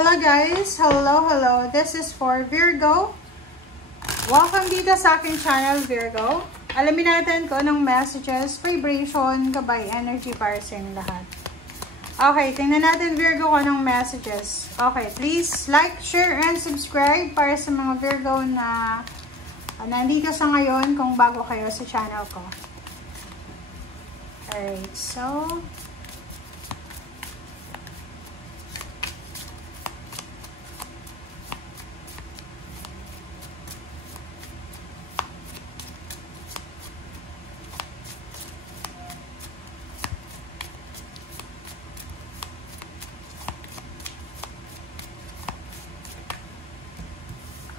Hello guys! Hello! This is for Virgo. Welcome dito sa aking channel, Virgo. Alamin natin kung anong messages, vibration, gabay, energy para sa inyong lahat. Okay, tingnan natin Virgo kung anong messages. Okay, please like, share, and subscribe para sa mga Virgo na nandito sa ngayon kung bago kayo sa channel ko. Alright, so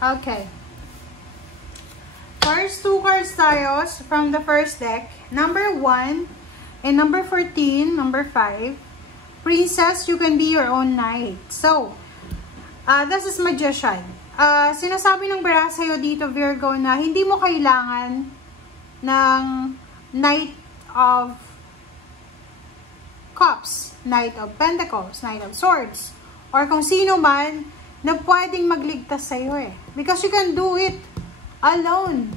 okay. First two cards tayo from the first deck. Number 1 and number 14, number 5. Princess, you can be your own knight. So, this is Magician. Sinasabi ng bara sa'yo dito, Virgo, na hindi mo kailangan ng Knight of Cups, Knight of Pentacles, Knight of Swords, or kung sino man na pwedeng magligtas sa'yo eh. Because you can do it alone.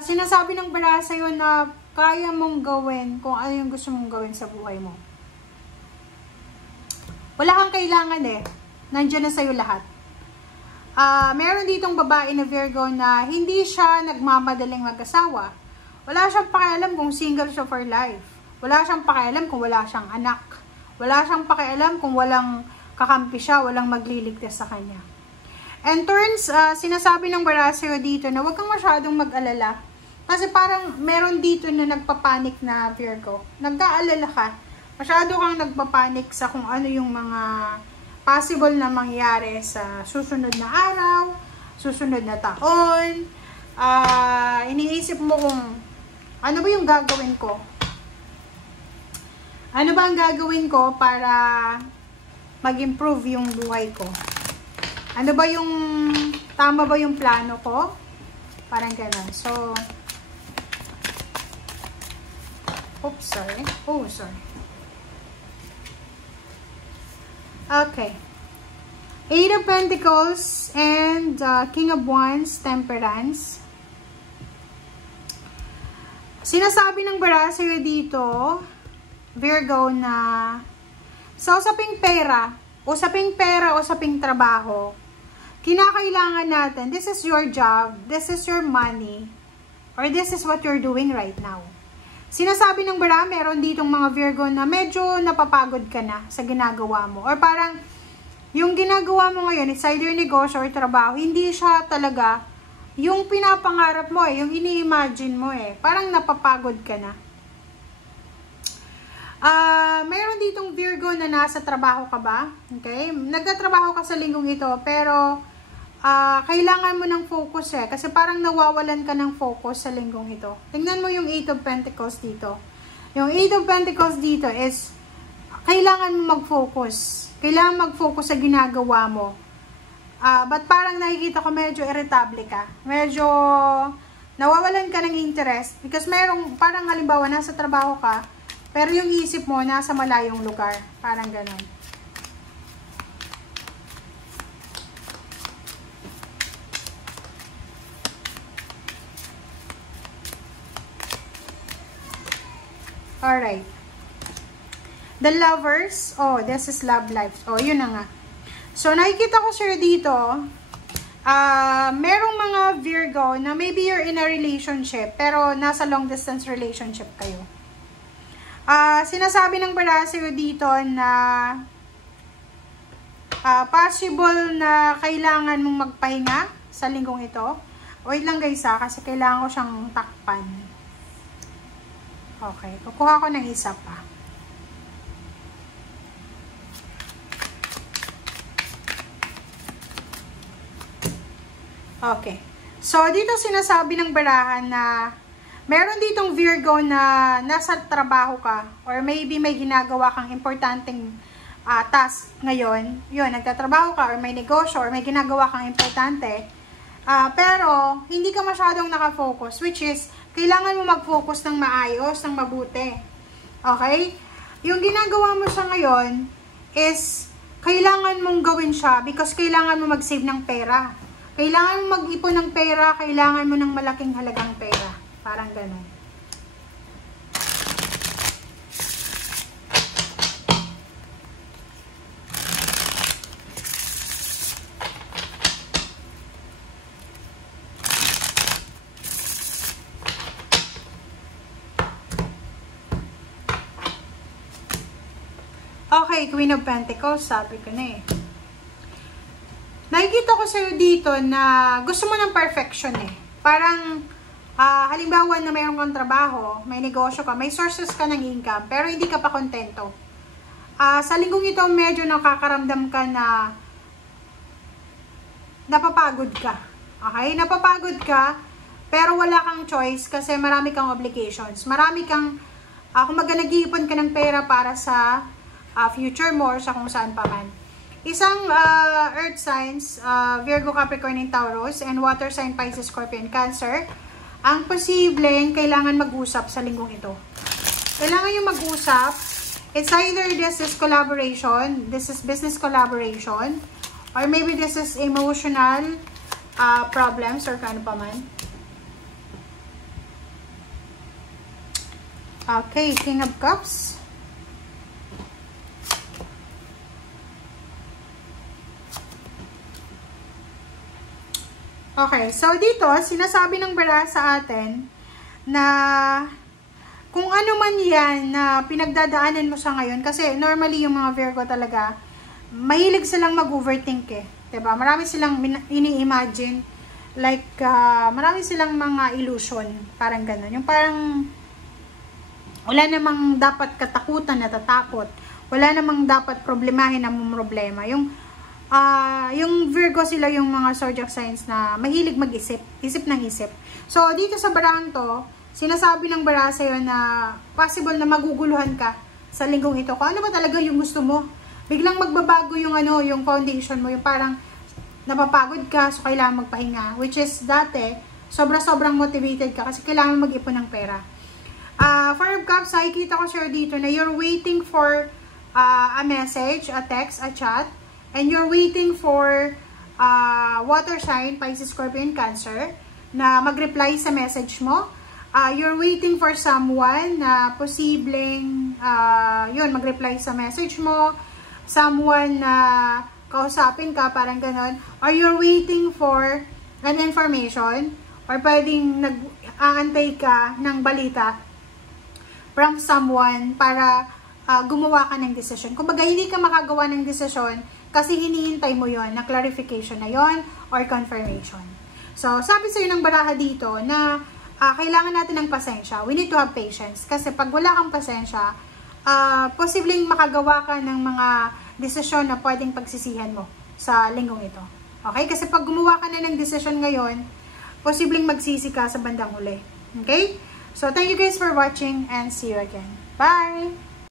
Sinasabi ng bara sa'yo na kaya mong gawin kung ano yung gusto mong gawin sa buhay mo. Wala kang kailangan eh. Nandiyan na sa'yo lahat. Meron ditong babae na Virgo na hindi siya nagmamadaling mag-asawa. Wala siyang pakialam kung single siya for life. Wala siyang pakialam kung wala siyang anak. Wala siyang pakialam kung walang kakampi siya, walang magliligtas sa kanya. And turns, sinasabi ng barasero dito na huwag kang masyadong mag-alala. Kasi parang meron dito na nagpapanik na Virgo. Nag-aalala ka. Masyado kang nagpapanik sa kung ano yung mga possible na mangyari sa susunod na araw, susunod na taon. Iniisip mo kung ano ba yung gagawin ko? Ano ba ang gagawin ko para mag-improve yung buhay ko? Ano ba yung, tama ba yung plano ko? Parang gano'n. So, oops, sorry. Oh, sorry. Okay. Eight of Pentacles and King of Wands, Temperance. Sinasabi ng barasero dito, Virgo, na sa usaping pera, usaping trabaho, kinakailangan natin, this is your job, this is your money, or this is what you're doing right now. Sinasabi ng bara, meron ditong mga Virgo na medyo napapagod ka na sa ginagawa mo. Or parang, yung ginagawa mo ngayon, it's either negosyo or trabaho, hindi siya talaga yung pinapangarap mo eh, yung ini-imagine mo eh. Parang napapagod ka na. Mayroon ditong Virgo na nasa trabaho ka ba? Okay? Nagtatrabaho ka sa linggong ito, pero kailangan mo ng focus eh. Kasi parang nawawalan ka ng focus sa linggong ito. Tingnan mo yung Eight of Pentacles dito. Yung Eight of Pentacles dito is, kailangan mo mag-focus. Kailangan mag-focus sa ginagawa mo. But parang nakikita ko medyo irritable ka. Medyo nawawalan ka ng interest. Because mayroong, parang halimbawa, nasa trabaho ka, pero yung isip mo, nasa malayong lugar. Parang ganon. Alright. The Lovers. Oh, this is love life. Oh, yun na nga. So, nakikita ko sir dito, merong mga Virgo na maybe you're in a relationship, pero nasa long distance relationship kayo. Sinasabi ng barasero dito na possible na kailangan mong magpahinga sa linggong ito. Wait lang guys kasi kailangan ko siyang takpan. Okay, kukuha ko ng isa pa. Okay. So, dito sinasabi ng barahan na meron ditong Virgo na nasa trabaho ka or maybe may ginagawa kang importanteng task ngayon. Yun, nagtatrabaho ka or may negosyo or may ginagawa kang importante. Pero, hindi ka masyadong nakafocus, which is, kailangan mo mag-focus ng maayos, ng mabuti. Okay? Yung ginagawa mo sa ngayon is, kailangan mong gawin siya because kailangan mo mag-save ng pera. Kailangan mo mag-ipon ng pera, kailangan mo ng malaking halagang pera. Parang ganun. Okay, Queen of Pentacles, sabi ko na eh. Nakikita ko sa'yo dito na gusto mo ng perfection eh. Parang, halimbawa na mayroon kang trabaho, may negosyo ka, may sources ka ng income, pero hindi ka pa kontento. Sa linggong ito, medyo nakakaramdam ka na napapagod ka. Okay? Napapagod ka, pero wala kang choice kasi marami kang obligations. Marami kang, kumbaga nag-iipon ka ng pera para sa future mo or sa kung saan pa man. Isang earth signs, Virgo, Capricorn, and Taurus, and water sign, Pisces, Scorpio, and Cancer, ang posibleng kailangan mag-usap sa linggong ito. Kailangan yung mag-usap. It's either this is collaboration, this is business collaboration, or maybe this is emotional problems or kano pa man. Okay, King of Cups. Okay, so dito, sinasabi ng bara sa atin na kung ano man yan na pinagdadaanan mo sa ngayon, kasi normally yung mga Virgo talaga, mahilig silang mag-overthink eh. Diba? Marami silang ini-imagine, like, marami silang mga illusion, parang gano'n. Yung parang, wala namang dapat katakutan, natatakot. Wala namang dapat problemahin na problema. Yung Virgo sila yung mga zodiac signs na mahilig mag-isip, isip ng isip. So, dito sa barang to, sinasabi ng bara sa'yo na possible na maguguluhan ka sa linggong ito. Kung ano ba talaga yung gusto mo. Biglang magbabago yung yung foundation mo, yung parang napapagod ka, so kailangan magpahinga. Which is dati, sobrang motivated ka kasi kailangan mag-ipon ng pera. Four of Cups, nakikita ko sir dito na you're waiting for a message, a text, a chat, and you're waiting for water sign, Pisces, Scorpio, and Cancer, na mag-reply sa message mo. You're waiting for someone na posibleng, mag-reply sa message mo. Someone na kausapin ka, parang ganon. Or you're waiting for an information, or pwedeng nag-aantay ka ng balita from someone para gumawa ka ng decision. Kumbaga, hindi ka makagawa ng decision kasi hinihintay mo yon na clarification na yon or confirmation. So, sabi sa'yo ng baraha dito na kailangan natin ng pasensya. We need to have patience. Kasi pag wala kang pasensya, posibleng makagawa ka ng mga desisyon na pwedeng pagsisihan mo sa linggong ito. Okay? Kasi pag gumawa ka na ng desisyon ngayon, posibleng magsisi ka sa bandang huli. Okay? So, thank you guys for watching and see you again. Bye!